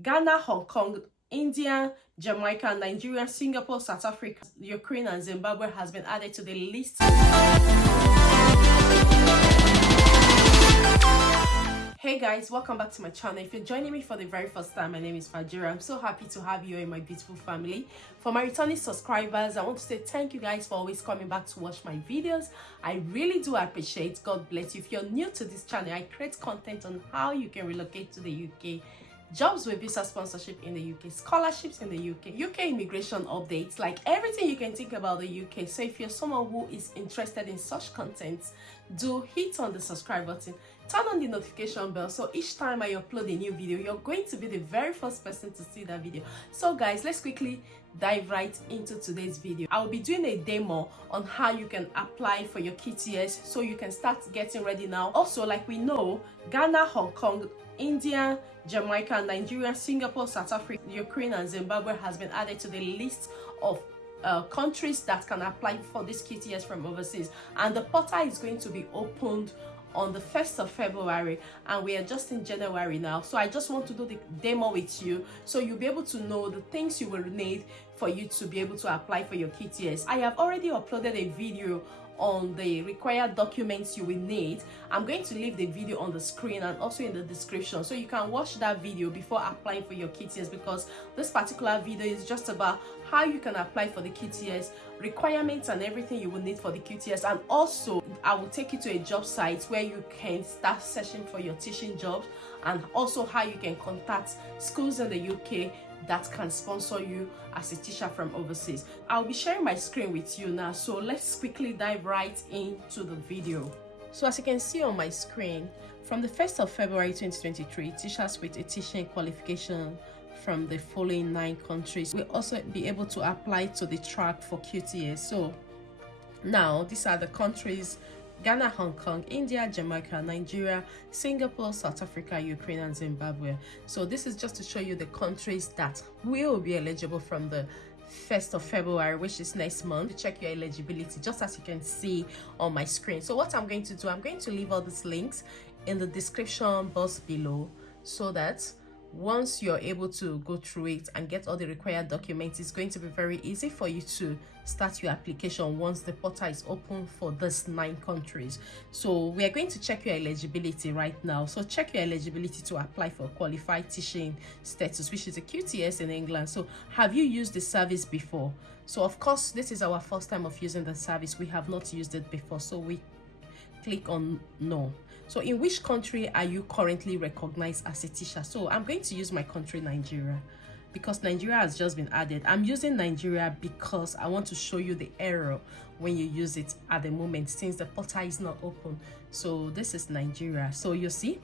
Ghana, Hong Kong, India, Jamaica, Nigeria, Singapore, South Africa, Ukraine, and Zimbabwe has been added to the list. Hey guys, welcome back to my channel. If you're joining me for the very first time, my name is Fajira. I'm so happy to have you in my beautiful family. For my returning subscribers, I want to say thank you guys for always coming back to watch my videos. I really do appreciate. God bless you. If you're new to this channel, I create content on how you can relocate to the UK, jobs with visa sponsorship in the UK, scholarships in the UK immigration updates, like everything you can think about the UK. So if you're someone who is interested in such content, do hit on the subscribe button, turn on the notification bell, so each time I upload a new video, you're going to be the very first person to see that video. So guys, let's quickly dive right into today's video. I will be doing a demo on how you can apply for your QTS, so you can start getting ready now. Also, like we know, Ghana, Hong Kong, India, Jamaica, Nigeria, Singapore, South Africa, Ukraine, and Zimbabwe has been added to the list of countries that can apply for this QTS from overseas, and the portal is going to be opened on the 1st of February, and we are just in January now. So I just want to do the demo with you, so you'll be able to know the things you will need for you to be able to apply for your QTS. I have already uploaded a video on the required documents you will need. I'm going to leave the video on the screen and also in the description, so you can watch that video before applying for your QTS, because this particular video is just about how you can apply for the QTS, requirements and everything you will need for the QTS. And also I will take you to a job site where you can start searching for your teaching jobs, and also how you can contact schools in the UK that can sponsor you as a teacher from overseas. I'll be sharing my screen with you now, so let's quickly dive right into the video. So as you can see on my screen, from the 1st of February 2023, teachers with a teaching qualification from the following 9 countries will also be able to apply to the track for QTS. So now these are the countries: Ghana, Hong Kong, India, Jamaica, Nigeria, Singapore, South Africa, Ukraine, and Zimbabwe. So this is just to show you the countries that will be eligible from the 1st of February, which is next month, to check your eligibility, just as you can see on my screen. So what I'm going to do, I'm going to leave all these links in the description box below, so that once you're able to go through it and get all the required documents, it's going to be very easy for you to start your application once the portal is open for these 9 countries. So we are going to check your eligibility right now. So check your eligibility to apply for qualified teaching status, which is a QTS in England. So have you used the service before? So of course, this is our first time of using the service. We have not used it before, so we click on no. So in which country are you currently recognized as a teacher? So I'm going to use my country, Nigeria, because Nigeria has just been added. I'm using Nigeria because I want to show you the error when you use it at the moment, since the portal is not open. So this is Nigeria. So you see,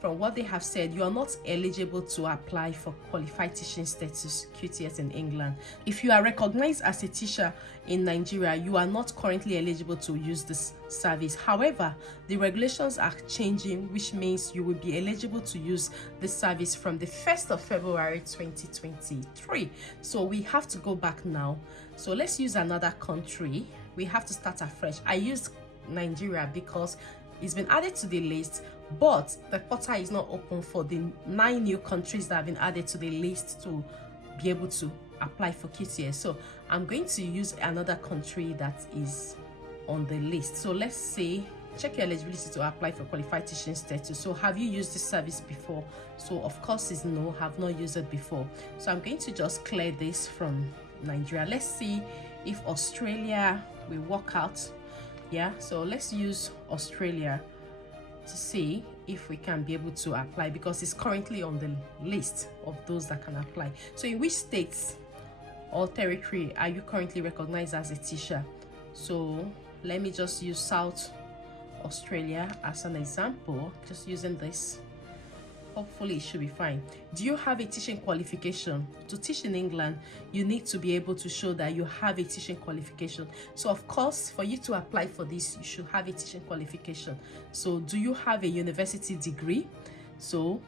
from what they have said, you are not eligible to apply for qualified teaching status QTS in England. If you are recognized as a teacher in Nigeria, you are not currently eligible to use this service. However, the regulations are changing, which means you will be eligible to use this service from the 1st of February 2023. So we have to go back now. So let's use another country. We have to start afresh. I used Nigeria because it's been added to the list, but the portal is not open for the 9 new countries that have been added to the list to be able to apply for QTS. So I'm going to use another country that is on the list. So let's say, check your eligibility to apply for qualified teaching status. So have you used this service before? So of course it's no, have not used it before. So I'm going to just clear this from Nigeria. Let's see if Australia will work out. Yeah, so let's use Australia to see if we can be able to apply, because it's currently on the list of those that can apply. So in which states or territory are you currently recognized as a teacher? So let me just use South Australia as an example, just using this. Hopefully it should be fine. Do you have a teaching qualification? To teach in England, you need to be able to show that you have a teaching qualification. So of course, for you to apply for this, you should have a teaching qualification. So do you have a university degree? So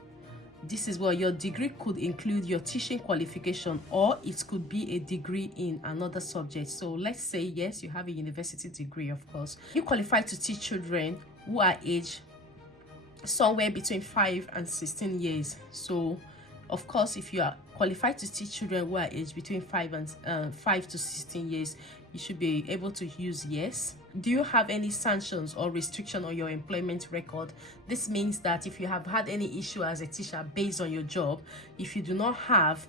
this is where your degree could include your teaching qualification, or it could be a degree in another subject. So let's say yes, you have a university degree. Of course, you qualify to teach children who are aged somewhere between 5 and 16 years. So Of course, if you are qualified to teach children who are aged between 5 to 16 years, you should be able to use yes. Do you have any sanctions or restriction on your employment record? This means that if you have had any issue as a teacher based on your job, if you do not have,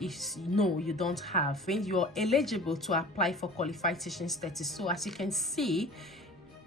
if no, you don't have, when you're eligible to apply for qualified teaching status. So as you can see,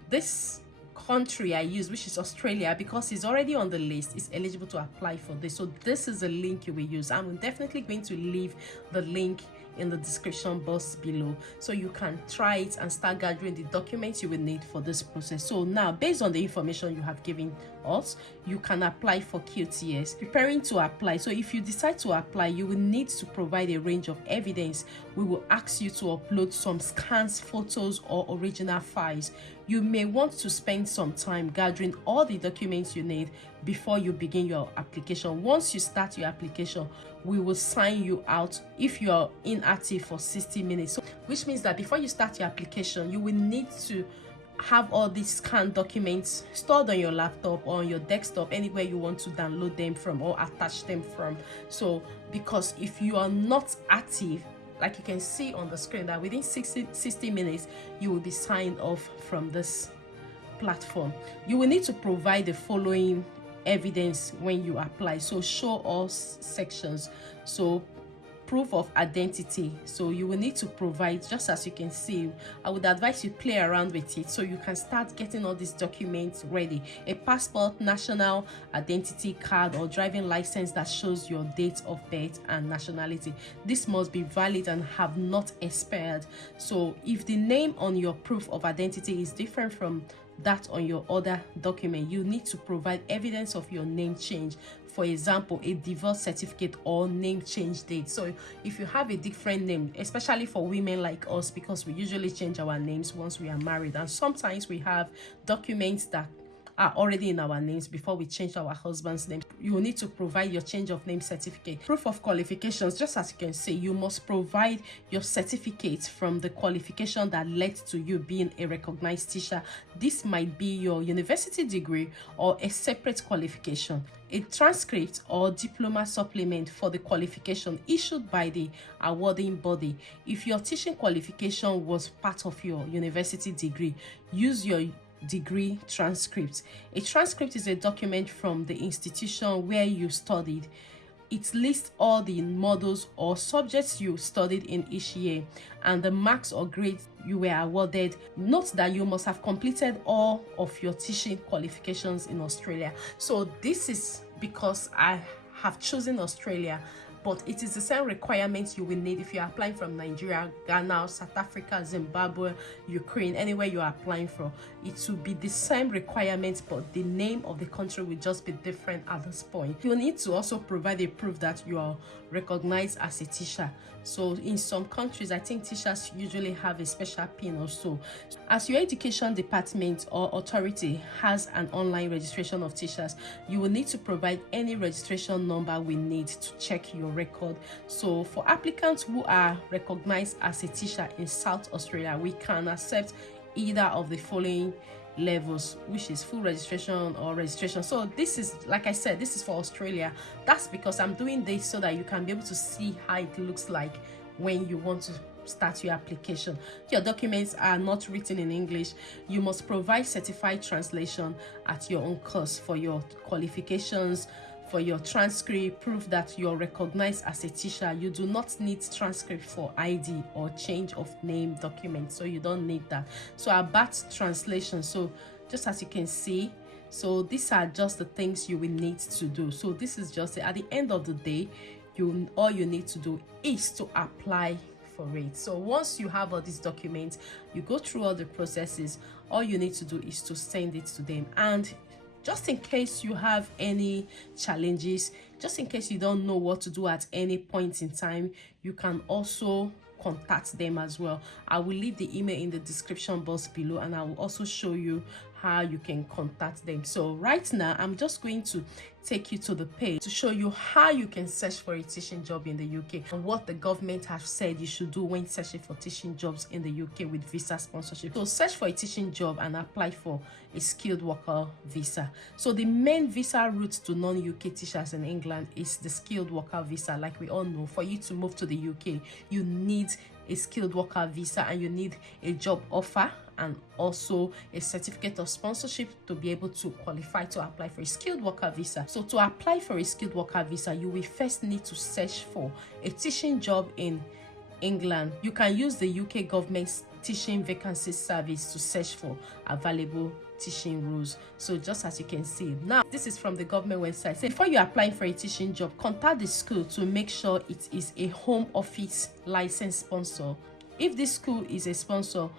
this country I use, which is Australia, because it's already on the list, is eligible to apply for this. So this is the link you will use. I'm definitely going to leave the link in the description box below, so you can try it and start gathering the documents you will need for this process. So now, based on the information you have given us, you can apply for QTS. Preparing to apply. So if you decide to apply, you will need to provide a range of evidence. We will ask you to upload some scans, photos, or original files. You may want to spend some time gathering all the documents you need before you begin your application. Once you start your application, we will sign you out if you are inactive for 60 minutes. So, which means that before you start your application, you will need to have all these scanned documents stored on your laptop or on your desktop, anywhere you want to download them from or attach them from. So because if you are not active, like you can see on the screen, that within 60 minutes you will be signed off from this platform. You will need to provide the following evidence when you apply. So show us sections. So proof of identity, so you will need to provide, just as you can see, I would advise you play around with it so you can start getting all these documents ready. A passport, national identity card, or driving license that shows your date of birth and nationality. This must be valid and have not expired. So if the name on your proof of identity is different from that on your other document, you need to provide evidence of your name change. For example, a divorce certificate or name change date. So if you have a different name, especially for women like us, because we usually change our names once we are married, and sometimes we have documents that are already in our names before we change our husband's name, you will need to provide your change of name certificate. Proof of qualifications, just as you can see, you must provide your certificate from the qualification that led to you being a recognized teacher. This might be your university degree or a separate qualification. A transcript or diploma supplement for the qualification issued by the awarding body. If your teaching qualification was part of your university degree, use your degree transcript. A transcript is a document from the institution where you studied. It lists all the modules or subjects you studied in each year and the marks or grades you were awarded. Note that you must have completed all of your teaching qualifications in Australia. So this is because I have chosen Australia, but it is the same requirements you will need if you're applying from Nigeria, Ghana, South Africa, Zimbabwe, Ukraine, anywhere you're applying from. It will be the same requirements, but the name of the country will just be different at this point. You need to also provide a proof that you are recognized as a teacher. So in some countries, I think teachers usually have a special pin or so. As your education department or authority has an online registration of teachers, you will need to provide any registration number we need to check your record. So for applicants who are recognized as a teacher in South Australia, we can accept either of the following levels, which is full registration or registration. So this is, like I said, this is for Australia. That's because I'm doing this so that you can be able to see how it looks like when you want to start your application. Your documents are not written in English. You must provide certified translation at your own cost for your qualifications. For your transcript, proof that you're recognized as a teacher. You do not need transcript for ID or change of name documents, so you don't need that. So about translation, so just as you can see, so these are just the things you will need to do. So this is just at the end of the day, all you need to do is to apply for it. So once you have all these documents, you go through all the processes, all you need to do is to send it to them. And just in case you have any challenges, just in case you don't know what to do at any point in time, you can also contact them as well. I will leave the email in the description box below, and I will also show you how you can contact them. So right now I'm just going to take you to the page to show you how you can search for a teaching job in the UK and what the government have said you should do when searching for teaching jobs in the UK with visa sponsorship. So search for a teaching job and apply for a skilled worker visa. So the main visa route to non-UK teachers in England is the skilled worker visa. Like we all know, for you to move to the UK, you need a skilled worker visa and you need a job offer and also a certificate of sponsorship to be able to qualify to apply for a skilled worker visa. So to apply for a skilled worker visa, you will first need to search for a teaching job in England. You can use the UK government's teaching vacancy service to search for available teaching roles. So just as you can see now, this is from the government website. So before you apply for a teaching job, contact the school to make sure it is a home office licensed sponsor. If this school is a sponsor,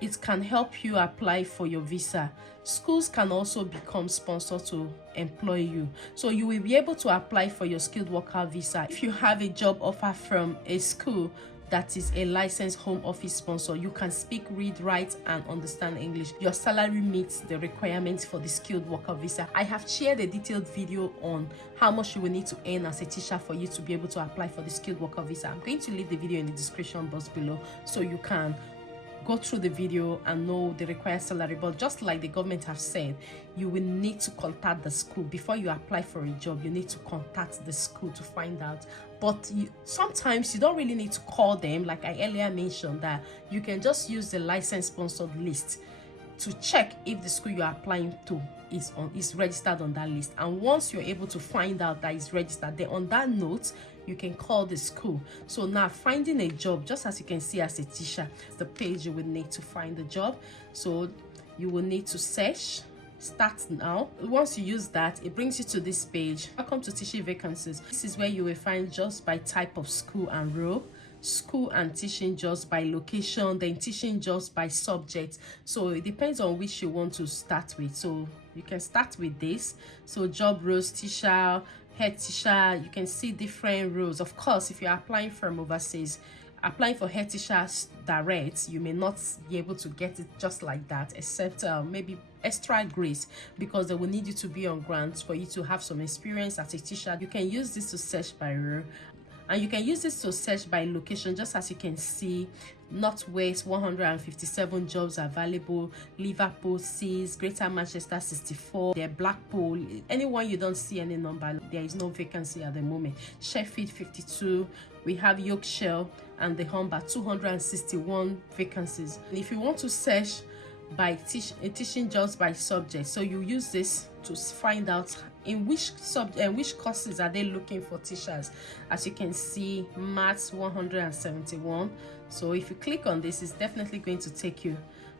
it can help you apply for your visa. Schools can also become sponsor to employ you. So you will be able to apply for your skilled worker visa if you have a job offer from a school that is a licensed home office sponsor. You can speak, read, write, and understand English. Your salary meets the requirements for the skilled worker visa. I have shared a detailed video on how much you will need to earn as a teacher for you to be able to apply for the skilled worker visa. I'm going to leave the video in the description box below so you can go through the video and know the required salary. But just like the government have said, you will need to contact the school before you apply for a job. You need to contact the school to find out. But sometimes you don't really need to call them. Like I earlier mentioned, that you can just use the license sponsored list to check if the school you're applying to is registered on that list. And once you're able to find out that it's registered, then on that note you can call the school. So now finding a job, just as you can see as a teacher, the page you will need to find the job. So you will need to search. Start now. Once you use that, it brings you to this page. Welcome to teaching vacancies. This is where you will find jobs by type of school and role, school and teaching jobs by location, then teaching jobs by subject. So it depends on which you want to start with. So you can start with this. So job roles, teacher, head teacher. You can see different roles. Of course, if you're applying from overseas, applying for head teachers direct, you may not be able to get it just like that, except maybe extra grace, because they will need you to be on grants for you to have some experience as a teacher. You can use this to search by role, and you can use this to search by location. Just as you can see, Northwest 157 jobs available, Liverpool 6, Greater Manchester 64, there Blackpool, anyone you don't see any number, there is no vacancy at the moment. Sheffield 52, we have Yorkshire and the Humber 261 vacancies. And if you want to search by teaching jobs by subject, so you use this to find out in which courses are they looking for teachers. As you can see, maths 171. So if you click on this, it's definitely going to take you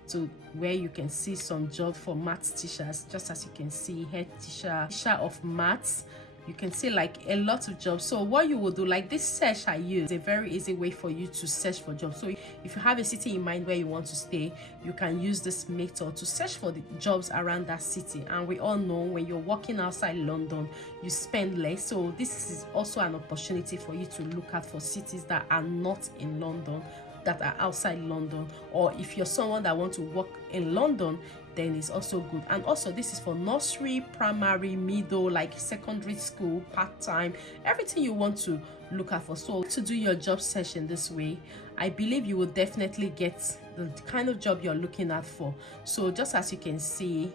to where you can see some jobs for maths teachers. Just as you can see, head teacher of maths. You can see like a lot of jobs. So what you will do, like this search I use, is a very easy way for you to search for jobs. So if you have a city in mind where you want to stay, you can use this method to search for the jobs around that city. And we all know when you're working outside London, you spend less. So this is also an opportunity for you to look at for cities that are not in London, that are outside London. Or if you're someone that wants to work in London, then it's also good. And also this is for nursery, primary, middle, like secondary school, part-time, everything you want to look at for. So to do your job search in this way, I believe you will definitely get the kind of job you're looking at for. So just as you can see,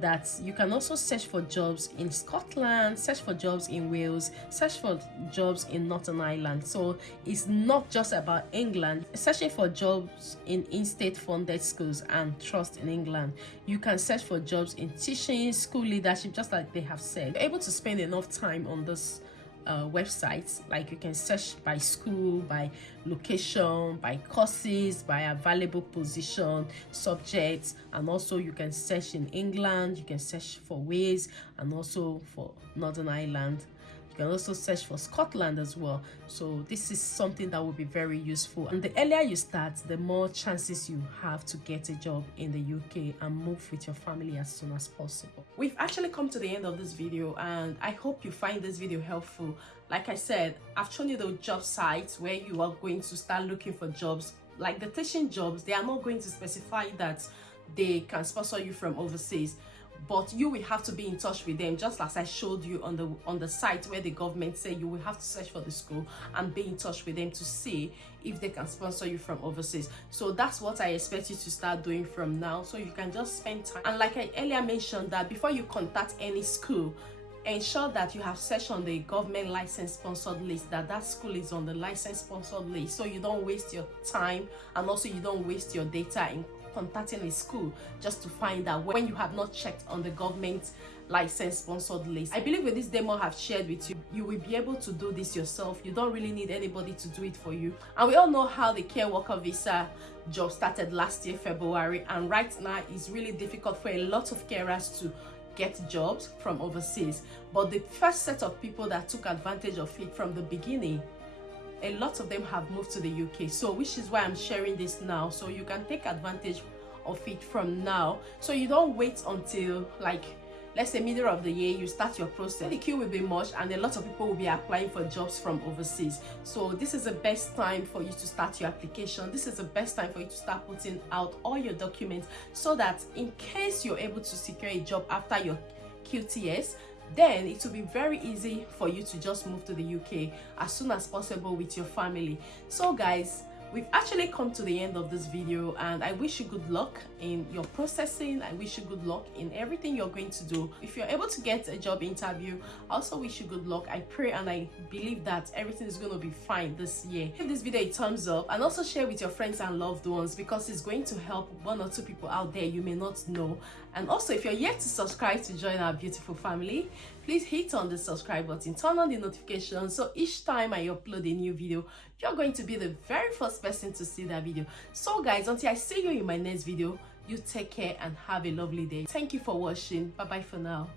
that you can also search for jobs in Scotland, search for jobs in Wales, search for jobs in Northern Ireland. So it's not just about England. Searching for jobs in in-state funded schools and trust in England. You can search for jobs in teaching, school leadership, just like they have said. You're able to spend enough time on this websites, like you can search by school, by location, by courses, by available position, subjects, and also you can search in England, you can search for Wales, and also for Northern Ireland. You can also search for Scotland as well. So this is something that will be very useful, and the earlier you start, the more chances you have to get a job in the UK and move with your family as soon as possible. We've actually come to the end of this video, and I hope you find this video helpful. Like I said, I've shown you the job sites where you are going to start looking for jobs. Like the teaching jobs, they are not going to specify that they can sponsor you from overseas, but you will have to be in touch with them, just as I showed you on the site where the government say you will have to search for the school and be in touch with them to see if they can sponsor you from overseas. So that's what I expect you to start doing from now, so you can just spend time. And like I earlier mentioned, that before you contact any school, ensure that you have searched on the government license sponsored list, that school is on the license sponsored list, so you don't waste your time and also you don't waste your data in contacting a school just to find out when you have not checked on the government license sponsored list. I believe with this demo I have shared with you, you will be able to do this yourself. You don't really need anybody to do it for you. And we all know how the care worker visa job started last year February, and right now it's really difficult for a lot of carers to get jobs from overseas. But the first set of people that took advantage of it from the beginning, a lot of them have moved to the UK, so which is why I'm sharing this now, so you can take advantage of it from now, so you don't wait until, like, let's say middle of the year you start your process. The queue will be much and a lot of people will be applying for jobs from overseas. So this is the best time for you to start your application. This is the best time for you to start putting out all your documents, so that in case you're able to secure a job after your QTS, then it will be very easy for you to just move to the UK as soon as possible with your family. So guys, we've actually come to the end of this video, and I wish you good luck in your processing. I wish you good luck in everything you're going to do. If you're able to get a job interview, I also wish you good luck. I pray and I believe that everything is going to be fine this year. Give this video a thumbs up and also share with your friends and loved ones, because it's going to help one or two people out there you may not know. And also, if you're yet to subscribe to join our beautiful family, please hit on the subscribe button, turn on the notifications, so each time I upload a new video, you're going to be the very first person to see that video. So guys, until I see you in my next video, you take care and have a lovely day. Thank you for watching. Bye bye for now.